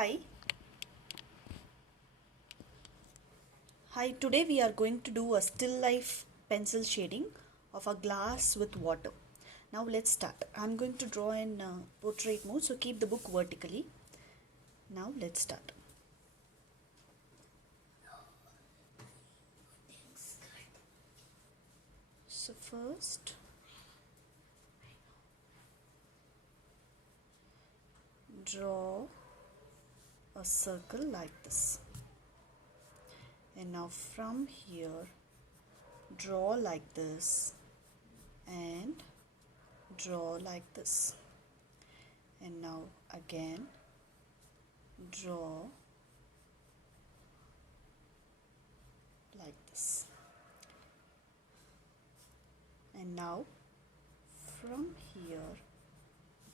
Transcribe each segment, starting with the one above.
Hi. Hi, today we are going to do a still life pencil shading of a glass with water. Now let's start. I'm going to draw in portrait mode, so keep the book vertically. Now let's start. So first, draw a circle like this. And now from here, draw like this and draw like this. And now again, draw like this. And now from here,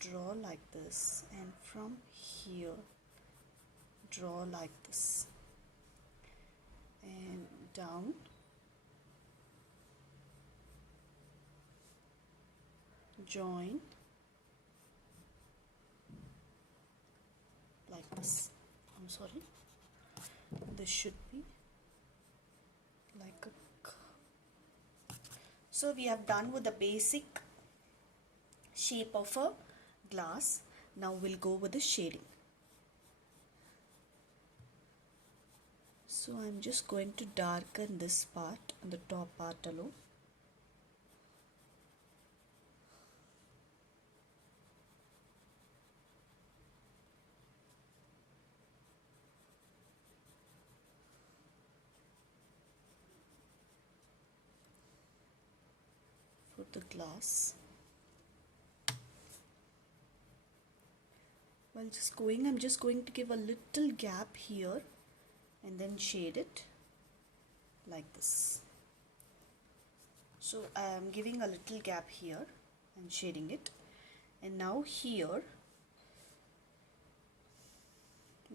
draw like this, and from here, draw like this, and down, join like this. I'm sorry, this should be like a curve. So we have done with the basic shape of a glass. Now we'll go with the shading. So I'm just going to darken this part, the top part alone. For the glass. While I'm just going to give a little gap here and then shade it like this. So I am giving a little gap here and shading it. And now here,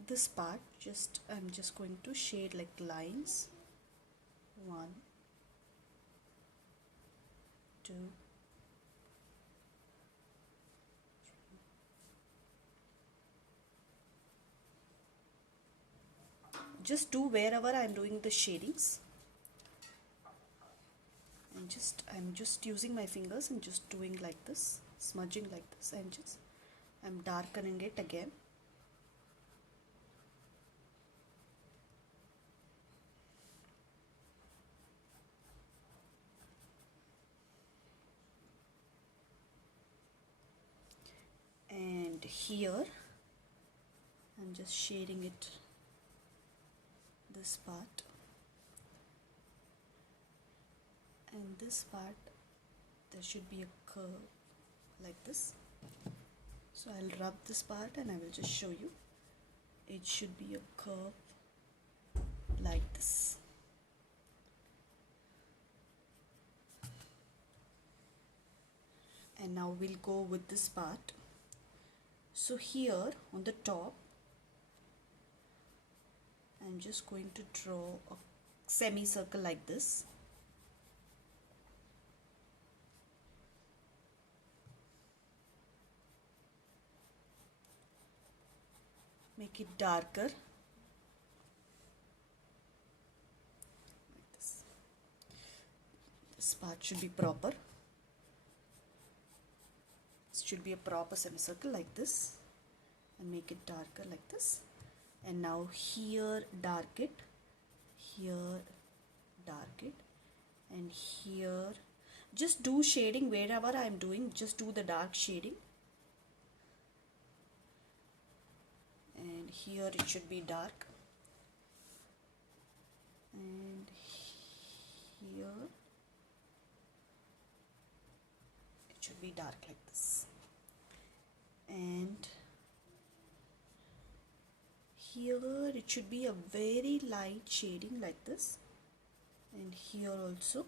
this part, I'm just going to shade like lines. 1, 2, 3. Just do wherever I'm doing the shadings. And I'm just using my fingers and just doing like this, smudging like this, and I'm darkening it again. And here I'm just shading it, this part, and this part there should be a curve like this. So I'll rub this part and I will just show you. It should be a curve like this. And now we'll go with this part. So here on the top, I'm just going to draw a semicircle like this. Make it darker like this. This part should be proper. It should be a proper semicircle like this, and make it darker like this. And now here dark it, here dark it, and here just do shading wherever I am doing, just do the dark shading. And here it should be dark, and here it should be dark like this, and here it should be a very light shading like this, and here also.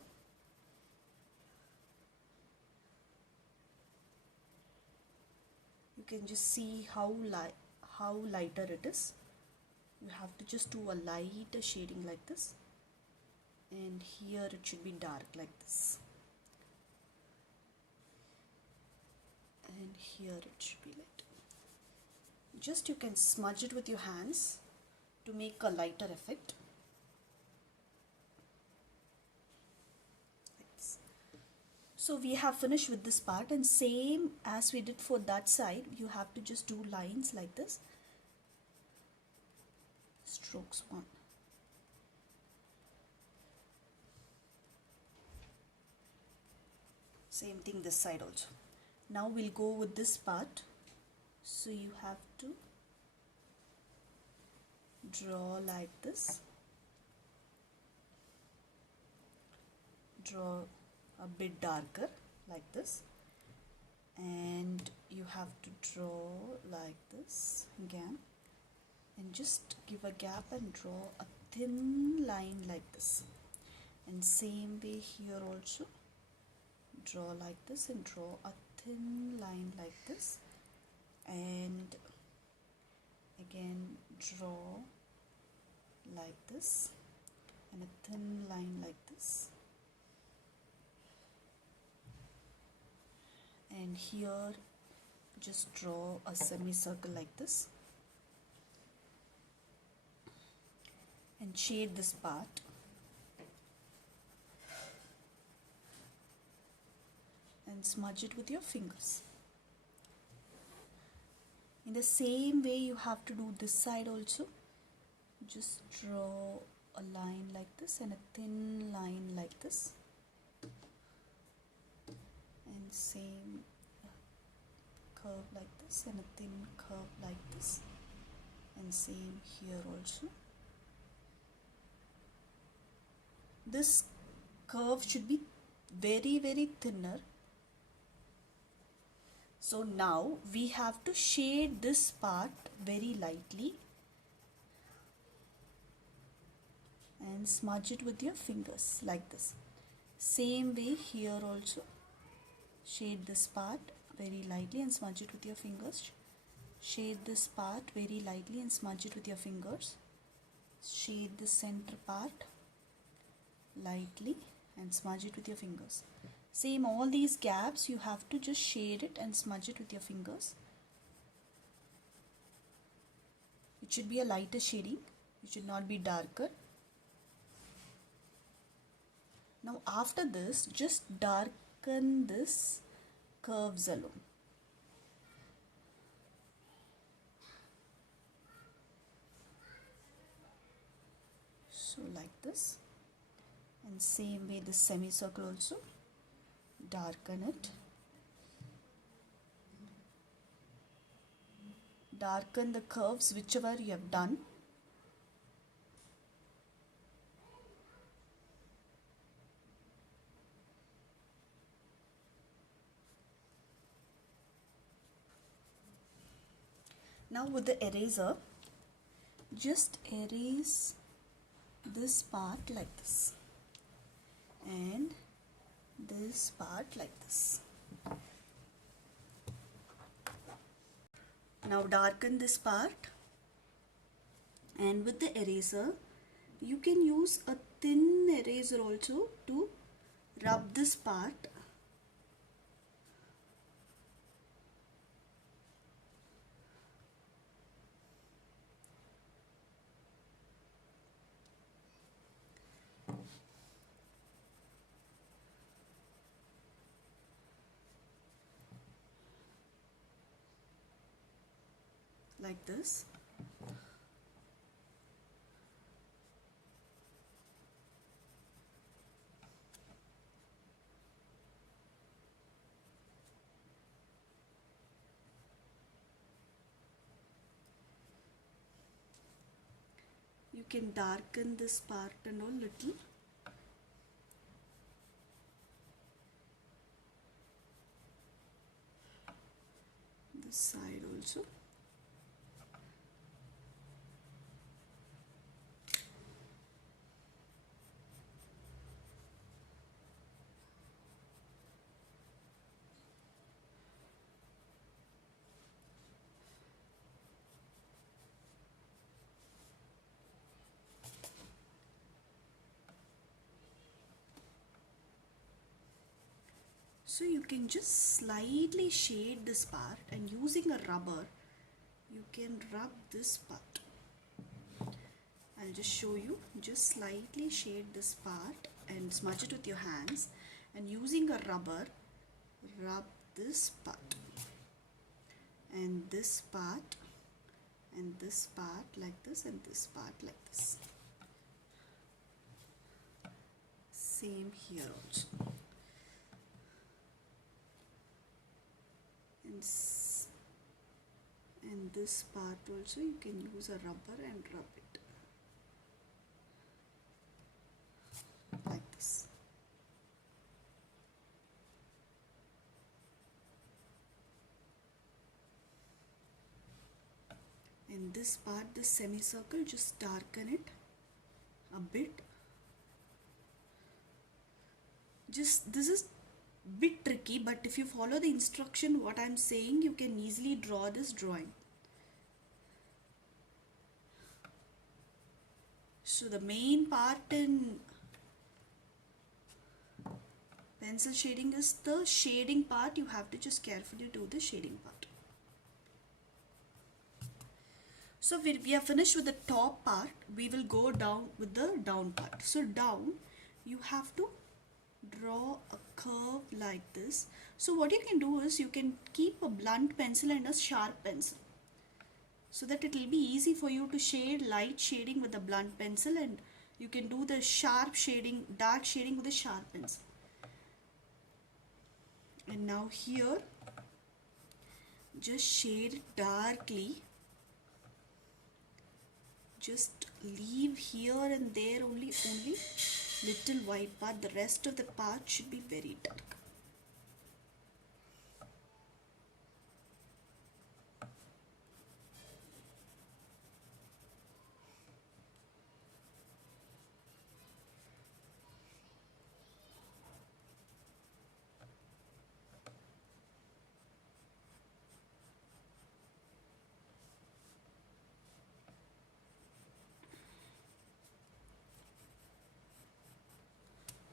You can just see how lighter it is. You have to just do a lighter shading like this, and here it should be dark like this, and here it should be light. just you can smudge it with your hands to make a lighter effect. Like this. So we have finished with this part, and same as we did for that side, you have to just do lines like this. Strokes 1. Same thing this side also. Now we'll go with this part. So you have to draw like this. Draw a bit darker like this. And you have to draw like this again. And just give a gap and draw a thin line like this. And same way here also. Draw like this and draw a thin line like this, and again draw like this and a thin line like this, and here just draw a semicircle like this and shade this part. And smudge it with your fingers. In the same way you have to do this side also. Just draw a line like this and a thin line like this. And same curve like this and a thin curve like this. And same here also. This curve should be very, very thinner. So now we have to shade this part very lightly and smudge it with your fingers like this. Same way here also. Shade this part very lightly and smudge it with your fingers. Shade this part very lightly and smudge it with your fingers. Shade the center part lightly and smudge it with your fingers. Same, all these gaps you have to just shade it and smudge it with your fingers. It should be a lighter shading. It should not be darker. Now after this, just darken this curves alone. So like this. And same way this semicircle also. Darken it. Darken the curves whichever you have done. Now with the eraser, just erase this part like this and this part like this. Now darken this part, and with the eraser you can use a thin eraser also to rub this part. Like this. You can darken this part and all little. This side also. So you can just slightly shade this part, and using a rubber you can rub this part. I'll just show you. Just slightly shade this part and smudge it with your hands, and using a rubber, rub this part and this part and this part like this and this part like this. Same here also. And this part also you can use a rubber and rub it like this. And this part, this semicircle, just darken it a bit. Just this is bit tricky, but if you follow the instruction what I'm saying, you can easily draw this drawing. So the main part in pencil shading is the shading part. You have to just carefully do the shading part. So we have finished with the top part. We will go down with the down part. So down, you have to draw a curve like this. So what you can do is you can keep a blunt pencil and a sharp pencil, so that it will be easy for you to shade light shading with a blunt pencil, and you can do the sharp shading, dark shading with a sharp pencil. And now here, just shade darkly. Just leave here and there only little white part. The rest of the part should be very dark.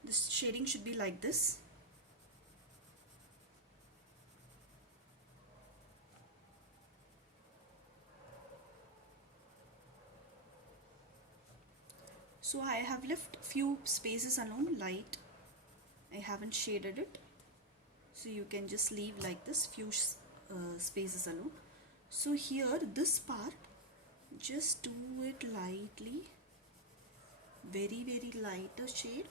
This shading should be like this. So I have left few spaces alone, light. I haven't shaded it. So you can just leave like this, few spaces alone. So here, this part, just do it lightly, very lighter shade.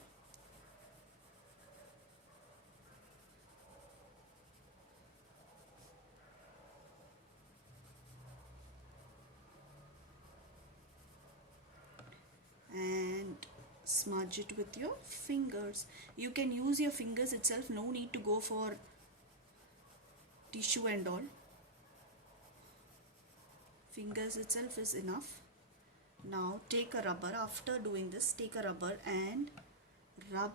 And smudge it with your fingers. You can use your fingers itself, no need to go for tissue and all. Fingers itself is enough. Now take a rubber. After doing this, take a rubber and rub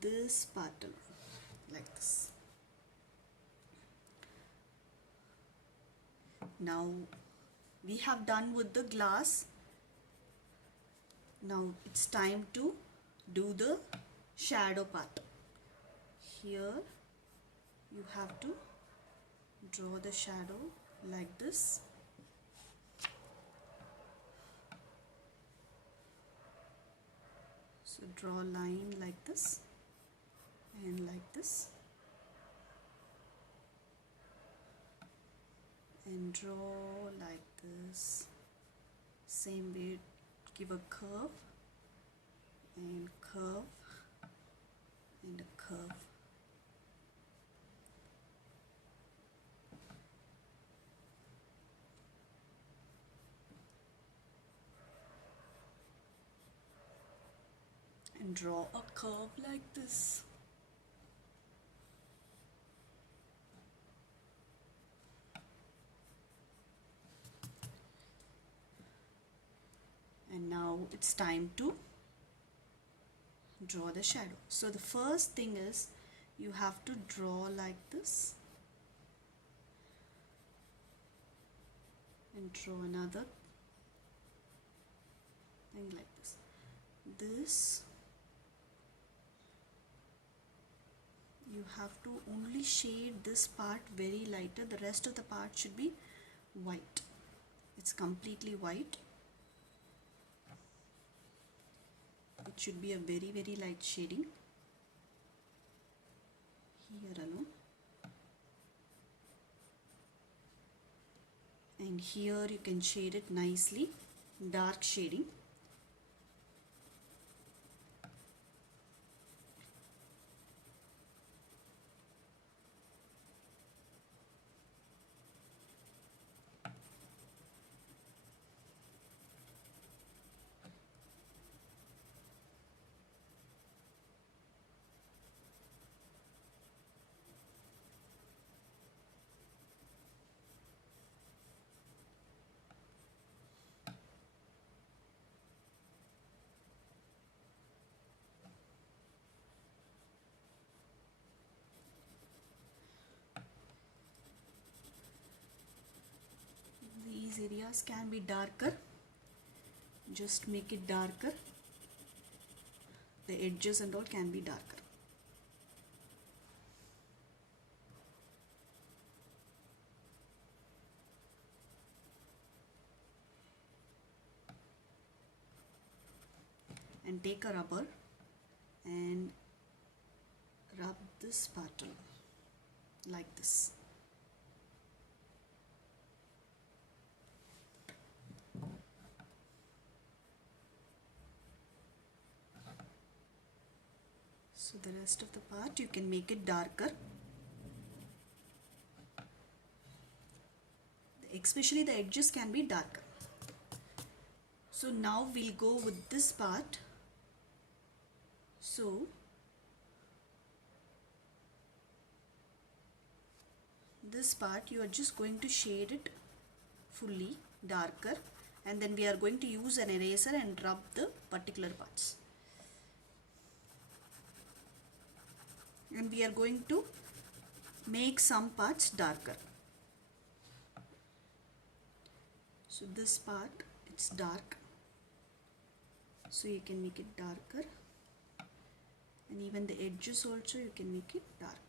this part like this. Now we have done with the glass. Now it's time to do the shadow part. Here you have to draw the shadow like this. So draw a line like this and like this, and draw like this. Same way, give a curve and curve and a curve. And draw a curve like this. And now it's time to draw the shadow. So the first thing is you have to draw like this and draw another thing like this. This you have to only shade this part very lighter, the rest of the part should be white. It's completely white. It should be a very, very light shading here alone. And here you can shade it nicely, dark shading. These areas can be darker. Just make it darker. The edges and all can be darker. And take a rubber and rub this part on like this. So the rest of the part you can make it darker. Especially the edges can be darker. So now we'll go with this part. So this part you are just going to shade it fully darker, and then we are going to use an eraser and rub the particular parts. And we are going to make some parts darker. So this part, it's dark, so you can make it darker, and even the edges also you can make it darker.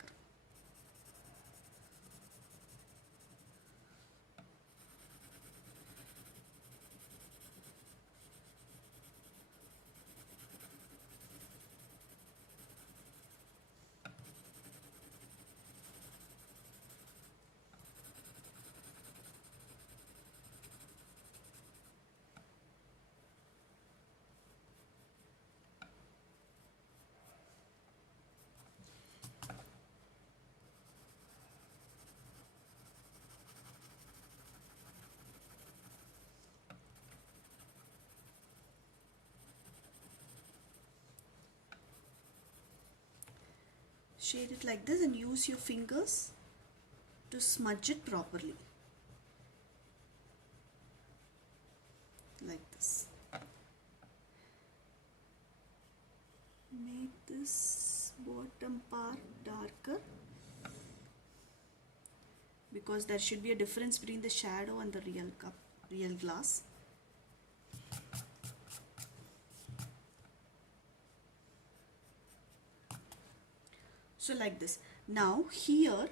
Shade it like this and use your fingers to smudge it properly. Like this. Make this bottom part darker, because there should be a difference between the shadow and the real glass. So like this. Now here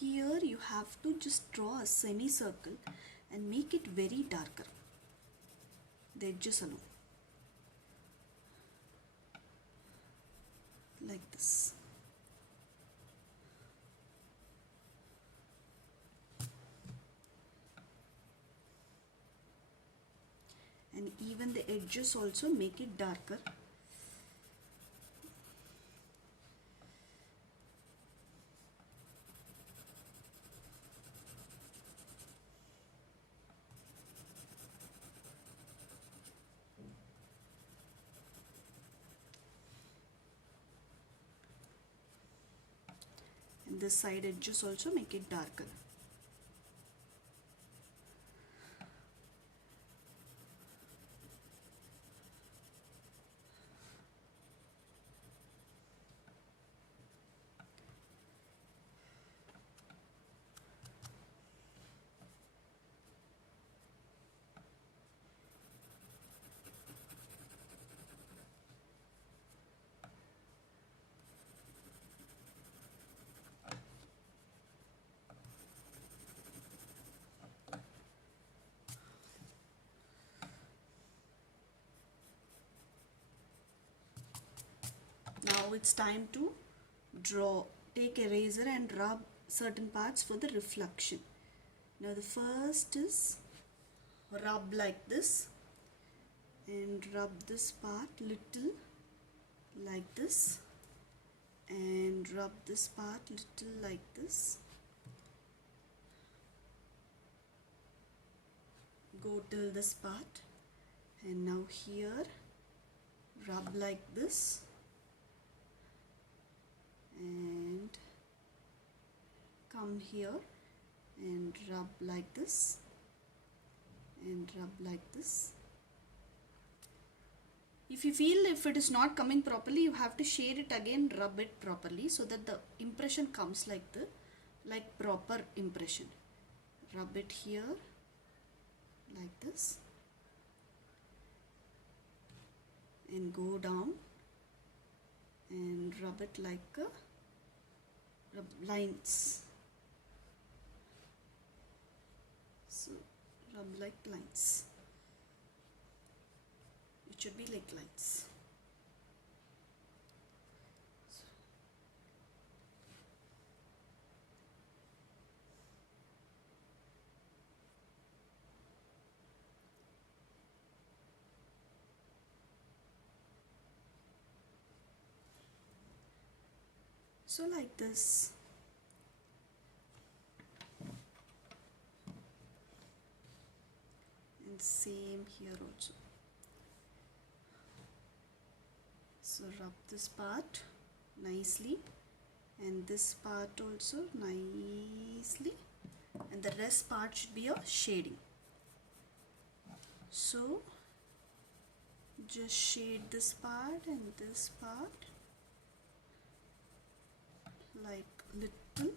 you have to just draw a semicircle and make it very darker, the edges alone, like this. And even the edges also make it darker. And this side edges also make it darker. now it's time to draw. Take eraser and rub certain parts for the reflection. Now the first is rub like this, and rub this part little like this, and rub this part little like this. Go till this part, and now here rub like this, and come here and rub like this, and rub like this. If you feel if it is not coming properly, you have to shade it again, rub it properly so that the impression comes like proper impression. Rub it here like this, and go down and rub it like rub lines. So rub like lines. It should be like lines. So like this. And same here also. So rub this part nicely, and this part also nicely, and the rest part should be a shading. So just shade this part and this part like little.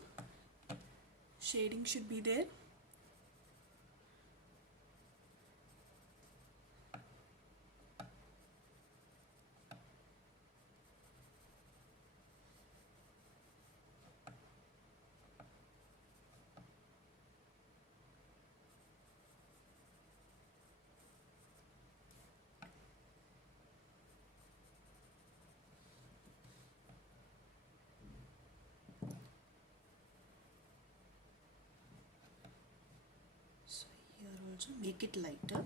Shading should be there. So here also make it lighter.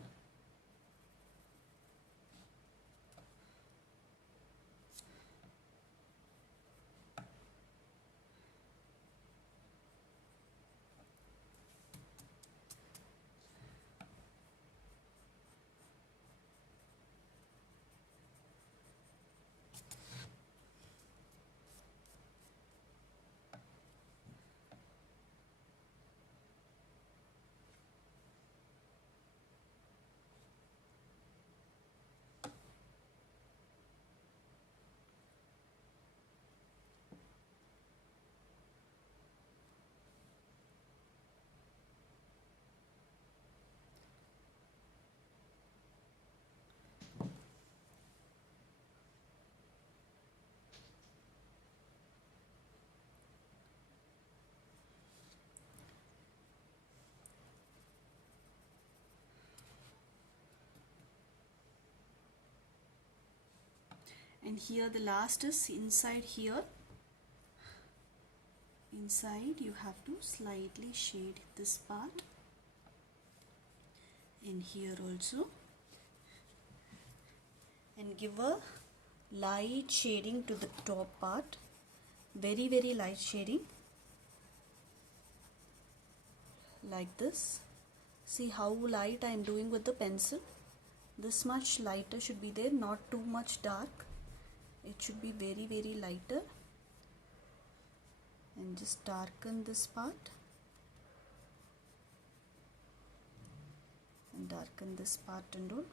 And here the last is inside here. Inside you have to slightly shade this part, and here also, and give a light shading to the top part, very light shading like this. See how light I am doing with the pencil. This much lighter should be there, not too much dark. It should be very lighter. And just darken this part and darken this part and all.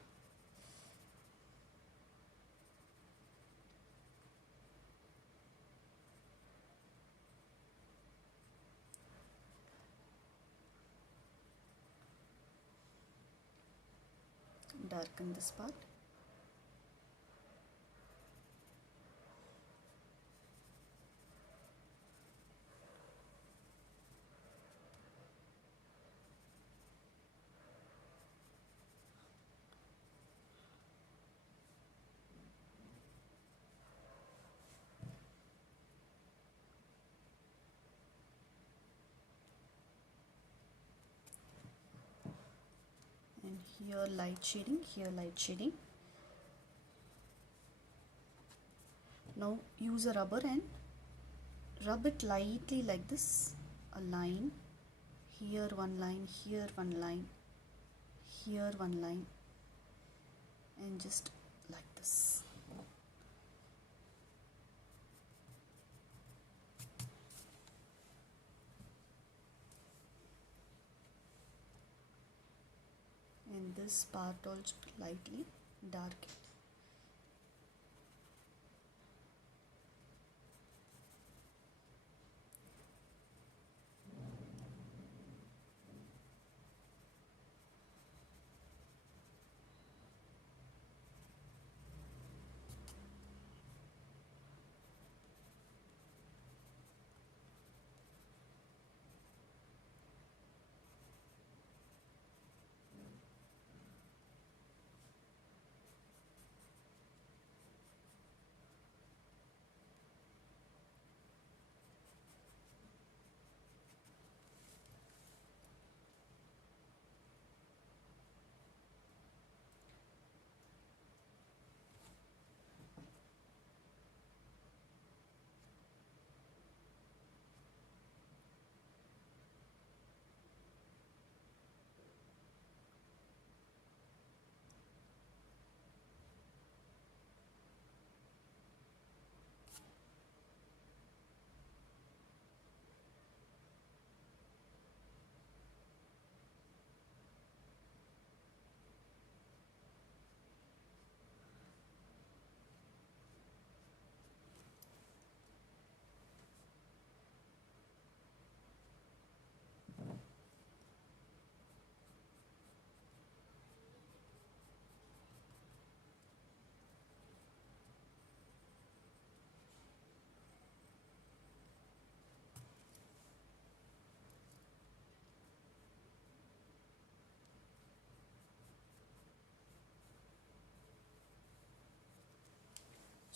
Darken this part. here light shading, here light shading. Now use a rubber and rub it lightly like this, a line, here one line, here one line, here one line, and just like this. And this part also lightly darken.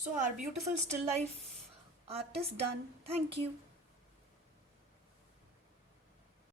So our beautiful still life art is done. Thank you.